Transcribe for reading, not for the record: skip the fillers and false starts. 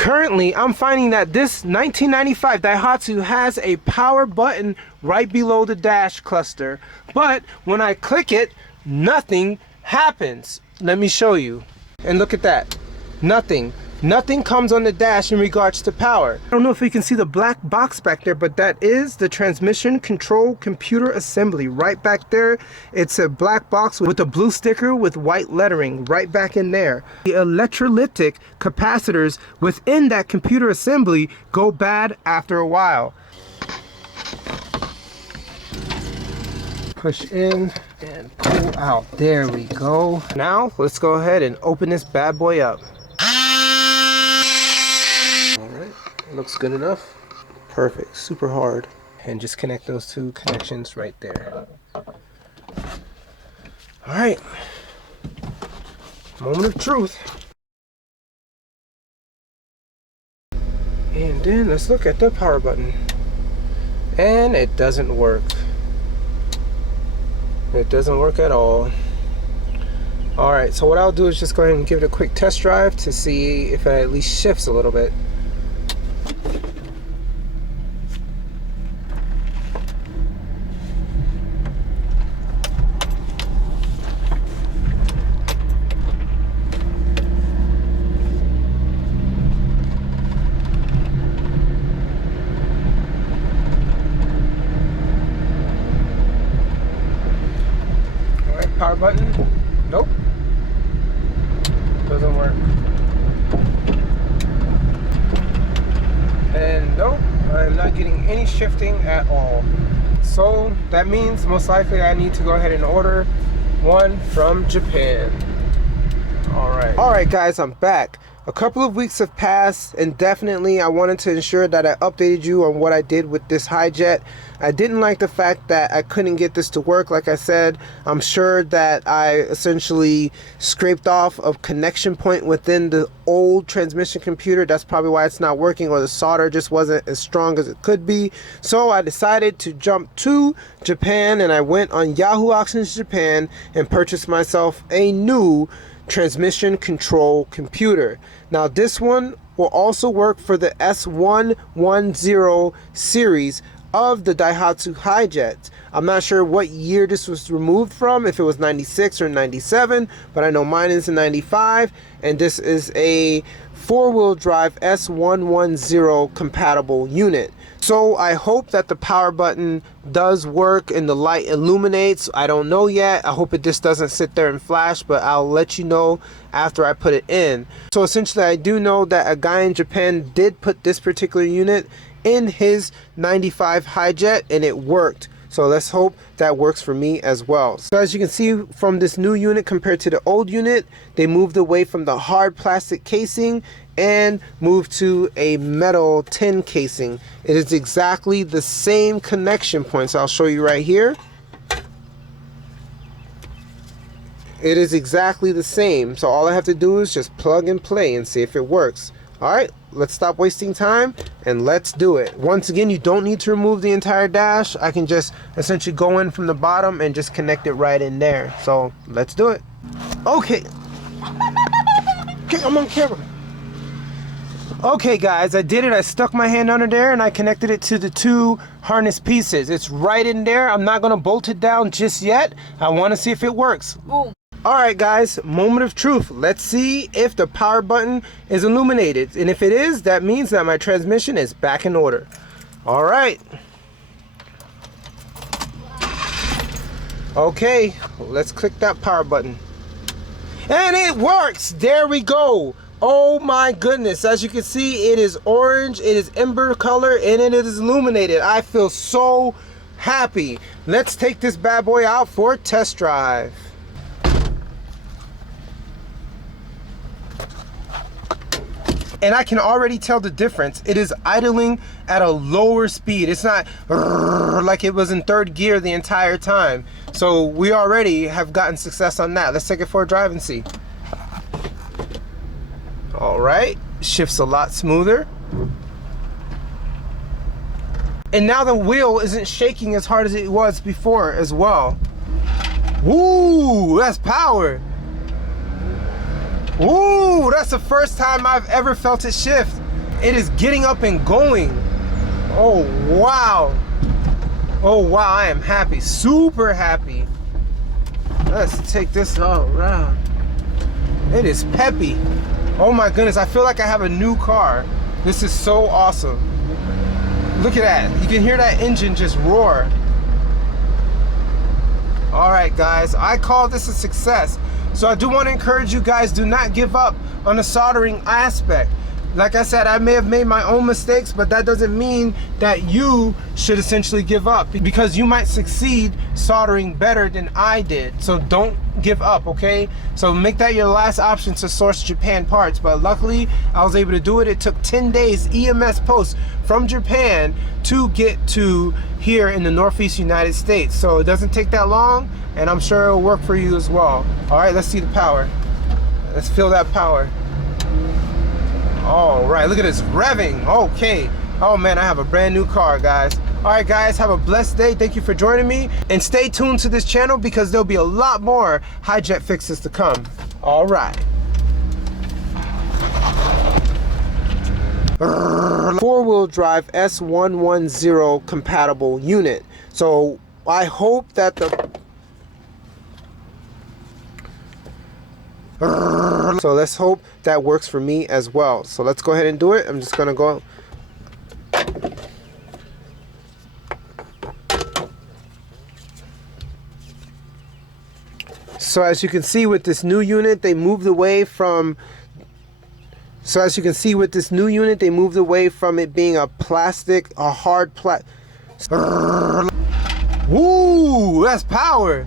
Currently, I'm finding that this 1995 Daihatsu has a power button right below the dash cluster, but when I click it, nothing happens. Let me show you. And look at that. Nothing comes on the dash in regards to power. I don't know if you can see the black box back there, but that is the transmission control computer assembly right back there. It's a black box with a blue sticker with white lettering right back in there. The electrolytic capacitors within that computer assembly go bad after a while. Push in and pull out. There we go. Now let's go ahead and open this bad boy up. Alright, looks good enough. Perfect, super hard. And just connect those two connections right there. Alright, moment of truth. And then let's look at the power button. And it doesn't work. It doesn't work at all. Alright, so what I'll do is just go ahead and give it a quick test drive to see if it at least shifts a little bit. Power button, nope, doesn't work. And nope, I'm not getting any shifting at all. So that means most likely I need to go ahead and order one from Japan. Alright guys, I'm back. A couple of weeks have passed, and definitely I wanted to ensure that I updated you on what I did with this Hijet. I didn't like the fact that I couldn't get this to work. Like I said, I'm sure that I essentially scraped off a connection point within the old transmission computer. That's probably why it's not working, or the solder just wasn't as strong as it could be. So I decided to jump to Japan, and I went on Yahoo Auctions Japan and purchased myself a new transmission control computer. Now this one will also work for the S110 series of the Daihatsu Hijet. I'm not sure what year this was removed from, if it was 96 or 97, but I know mine is a 95, and this is a four-wheel drive S110 compatible unit. So I hope that the power button does work and the light illuminates. I don't know yet. I hope it just doesn't sit there and flash, but I'll let you know after I put it in. So essentially I do know that a guy in Japan did put this particular unit in his 95 Hijet and it worked. So let's hope that works for me as well. So as you can see from this new unit compared to the old unit, they moved away from the hard plastic casing and moved to a metal tin casing. It is exactly the same connection points. I'll show you right here. It is exactly the same. So all I have to do is just plug and play and see if it works. Alright, let's stop wasting time and let's do it. Once again, you don't need to remove the entire dash. I can just essentially go in from the bottom and just connect it right in there. So let's do it. Okay, I'm on camera. Okay guys, I did it. I stuck my hand under there and I connected it to the two harness pieces. It's right in there. I'm not going to bolt it down just yet. I want to see if it works. Boom. Alright guys, moment of truth. Let's see if the power button is illuminated. And if it is, that means that my transmission is back in order. Alright. Okay, let's click that power button. And it works! There we go! Oh my goodness, as you can see, it is orange, it is ember color, and it is illuminated. I feel so happy. Let's take this bad boy out for a test drive. And I can already tell the difference. It is idling at a lower speed. It's not like it was in third gear the entire time. So we already have gotten success on that. Let's take it for a drive and see. All right, shifts a lot smoother. And now the wheel isn't shaking as hard as it was before as well. Woo, that's power. Ooh, that's the first time I've ever felt it shift. it is getting up and going. Oh wow. Oh wow, I am happy, super happy. Let's take this all around. It is peppy. Oh my goodness, I feel like I have a new car. This is so awesome. Look at that, you can hear that engine just roar. All right guys, I call this a success. So I do want to encourage you guys, do not give up on the soldering aspect. Like I said, I may have made my own mistakes, but that doesn't mean that you should essentially give up, because you might succeed soldering better than I did. So don't give up, okay? So make that your last option to source Japan parts. But luckily, I was able to do it. It took 10 days EMS post from Japan to get to here in the Northeast United States. So it doesn't take that long, and I'm sure it'll work for you as well. All right, let's see the power. Let's feel that power. All right, look at this revving. Okay. Oh man, I have a brand new car, guys. All right guys, have a blessed day. Thank you for joining me, and stay tuned to this channel because there'll be a lot more Hijet fixes to come. All right. 4-wheel drive S110 compatible unit. So I hope that so let's hope that works for me as well. So let's go ahead and do it. I'm just gonna go. So as you can see with this new unit, they moved away from it being a plastic, a hard plastic. Woo, that's power.